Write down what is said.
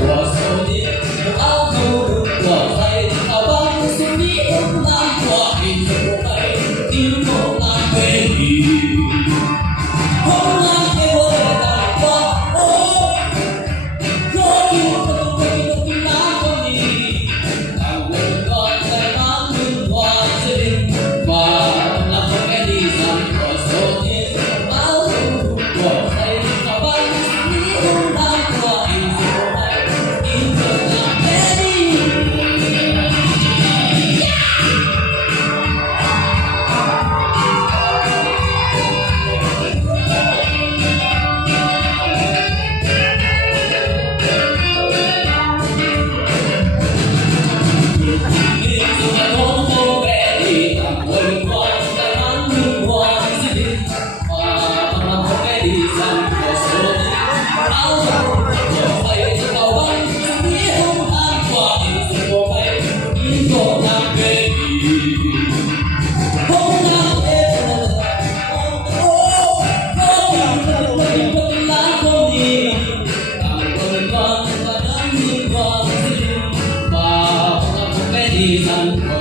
我手里阿头我在阿帮手里难过你就会听我那回忆后来给我的难过我有难过你当我在忙碌我这我那不给你让我手里阿头我在阿帮手里难过你就会听我那回忆Hãy subscribe cho kênh Ghiền Mì Gõ để không bỏ lỡ